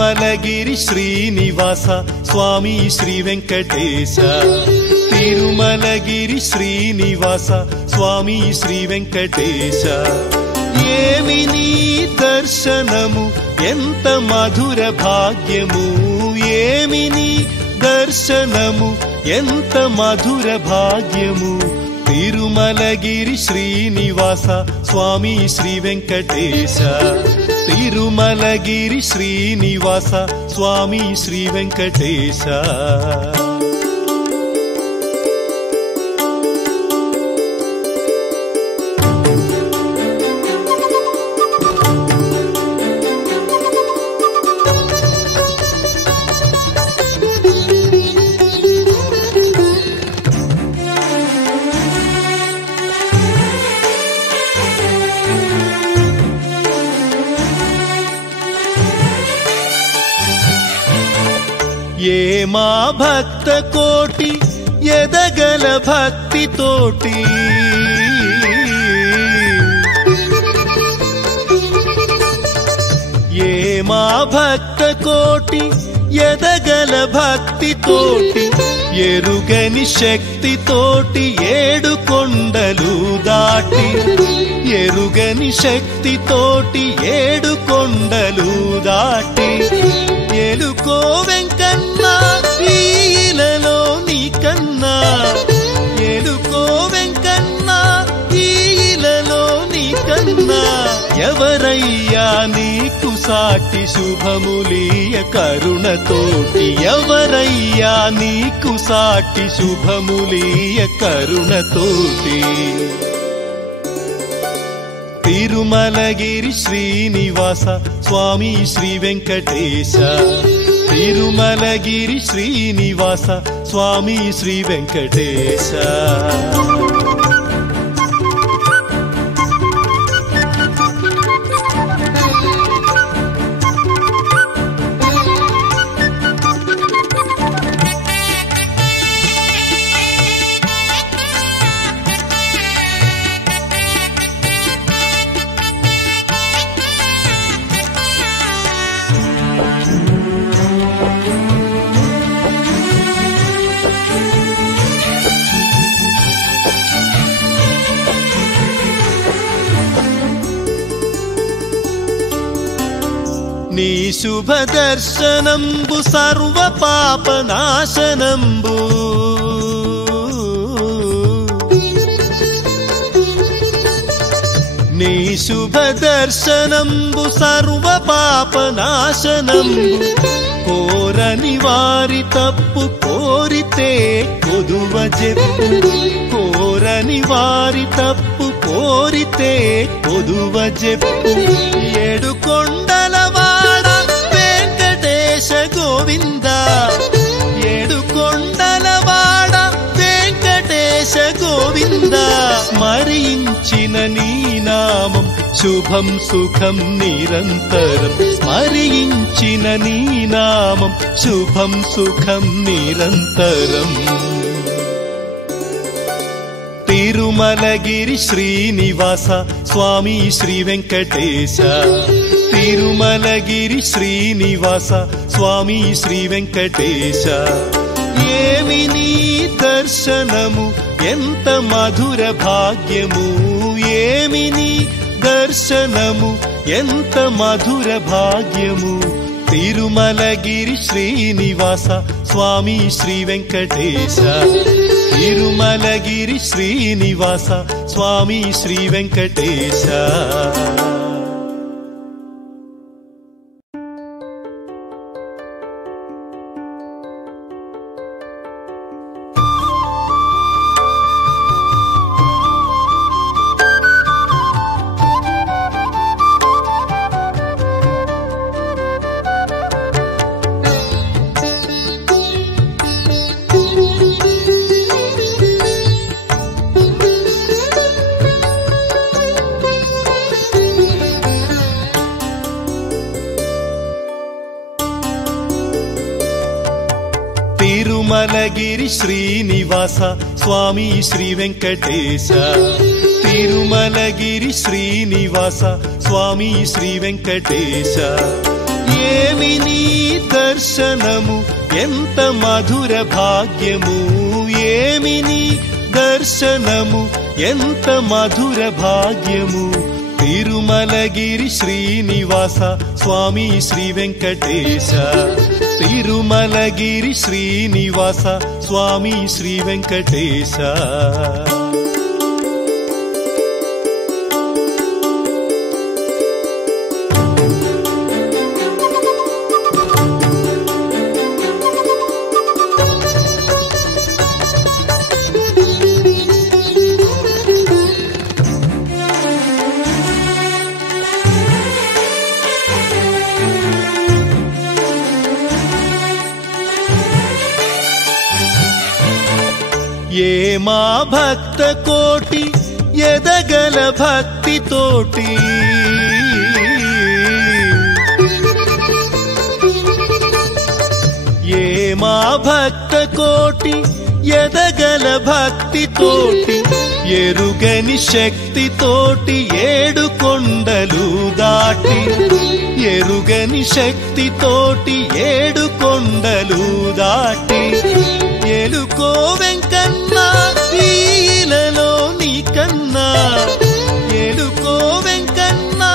తిరుమలగిరి శ్రీనివాస స్వామి శ్రీ వెంకటేశ తిరుమలగిరి శ్రీనివాస స్వామి శ్రీ వెంకటేశ ఏమి నీ దర్శనము ఎంత మధుర భాగ్యము ఏమి నీ దర్శనము ఎంత మధుర భాగ్యము తిరుమలగిరి శ్రీనివాస స్వామి శ్రీ వెంకటేశ తిరుమలగిరి శ్రీనివాస స్వామి శ్రీ వెంకటేశ ఏ మా భక్త కోటి ఎదగల భక్తి తోటి ఏ మా భక్త కోటి ఎదగల భక్తి తోటి ఎరుగని శక్తి తోటి ఏడు కొండలు దాటి ఎరుగని శక్తి తోటి ఏడు కొండలు దాటి ఎలుకో వెంకన్న ఈలలో నీకన్నా ఎలుకో వెంకన్న ఈలలో నీకన్నా ఎవరయ్యా నీకు సాటి శుభములీయ కరుణతోటి ఎవరయ్యా నీకు సాటి శుభములీయ కరుణతోటి తిరుమలగిరి శ్రీనివాస స్వామి శ్రీ వెంకటేశ తిరుమలగిరి శ్రీనివాస స్వామి శ్రీ వెంకటేశ నీ శుభ దర్శనంబు సర్వ పాప నాశనంబు నీ శుభ దర్శనంబు సర్వ పాప నాశనంబు కోరని వారి తప్పు కోరితే కొదువ చెప్పు కోరని వారి తప్పు కోరితే కొదువ చెప్పు ఏడు కొండలవాడ వెంకటేశ గోవింద ఏడు కొండలవాడ వెంకటేశ గోవింద స్మరించిన నీ నామం శుభం సుఖం నిరంతరం స్మరించిన నీ నామం శుభం సుఖం నిరంతరం తిరుమలగిరి శ్రీనివాస స్వామి శ్రీ వెంకటేశ తిరుమలగిరి శ్రీనివాస స్వామి శ్రీ వెంకటేశ ఏమి నీ దర్శనము ఎంత మధుర భాగ్యము ఏమి నీ దర్శనము ఎంత మధుర భాగ్యము తిరుమలగిరి శ్రీనివాస స్వామి శ్రీ వెంకటేశ తిరుమలగిరి శ్రీనివాస స్వామి శ్రీ వెంకటేశ తిరుమలగిరి శ్రీనివాస స్వామి శ్రీ వెంకటేశ తిరుమలగిరి శ్రీనివాస స్వామి శ్రీ వెంకటేశ ఏమి నీ దర్శనము ఎంత మధుర భాగ్యము ఏమి నీ దర్శనము ఎంత మధుర భాగ్యము తిరుమలగిరి శ్రీనివాస స్వామి శ్రీ వెంకటేశ తిరుమలగిరి శ్రీనివాస స్వామి శ్రీ వెంకటేశ ఏ మా భక్త కోటి ఎదగల భక్తి తోటి ఏ మా భక్త కోటి ఎదగల భక్తి తోటి ఎరుగని శక్తి తోటి ఏడు కొండలు దాటి ఎరుగని శక్తి తోటి ఏడు కొండలు దాటి ఎలుకో వెంకన్నా ఈలలో నీకన్నా ఎలుకో వెంకన్నా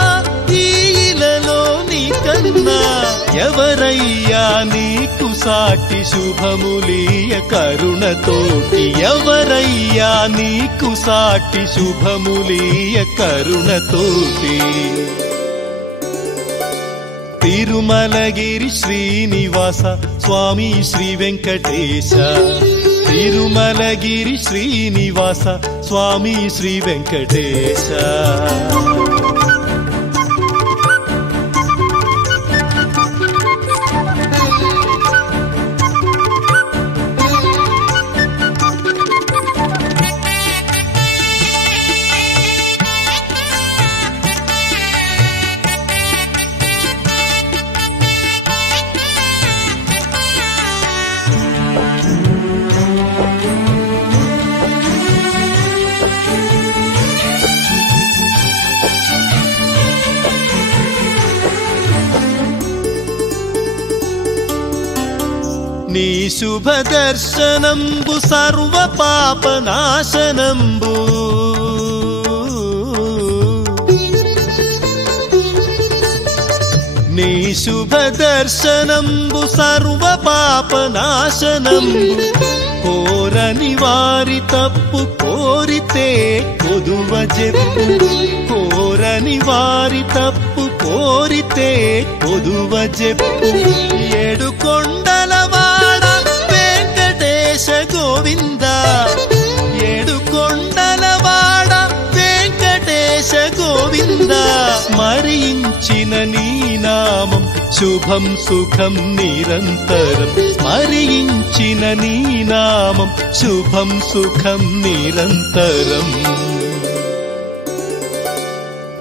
ఈలలో నీకన్నా ఎవరయ్యా నీకు సాటి శుభములీయ కరుణతోటి ఎవరయ్యా నీకు సాటి శుభములీయ కరుణతోటి తిరుమలగిరి శ్రీనివాస స్వామి శ్రీ వెంకటేశ తిరుమలగిరి శ్రీనివాస స్వామి శ్రీ వెంకటేశ నీ శుభ దర్శనంబు సర్వ పాపనాశనంబు నీ శుభ దర్శనంబు సర్వ పాపనాశనంబు కోరని వారి తప్పు కోరితే కొదువ చెప్పు కోరని వారి తప్పు కోరితే కొదువ చెప్పు ఏడు కొండలవాడ వెంకటేశ గోవింద ఏడు కొండలవాడ వెంకటేశ గోవింద స్మరించిన నీ నామం శుభం సుఖం నిరంతరం స్మరించిన నీ నామం శుభం సుఖం నిరంతరం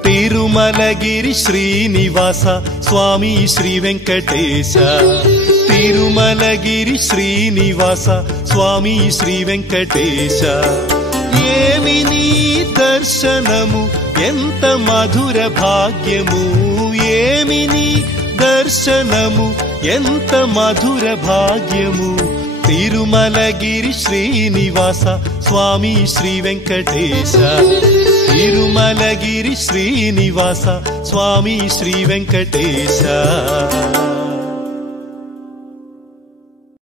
తిరుమలగిరి శ్రీనివాస స్వామి శ్రీ వెంకటేశ తిరుమలగిరి శ్రీనివాస స్వామి శ్రీ వెంకటేశ ఏమి నీ దర్శనము ఎంత మధుర భాగ్యము ఏమి నీ దర్శనము ఎంత మధుర భాగ్యము తిరుమలగిరి శ్రీనివాస స్వామి శ్రీ వెంకటేశ తిరుమలగిరి శ్రీనివాస స్వామి శ్రీ వెంకటేశ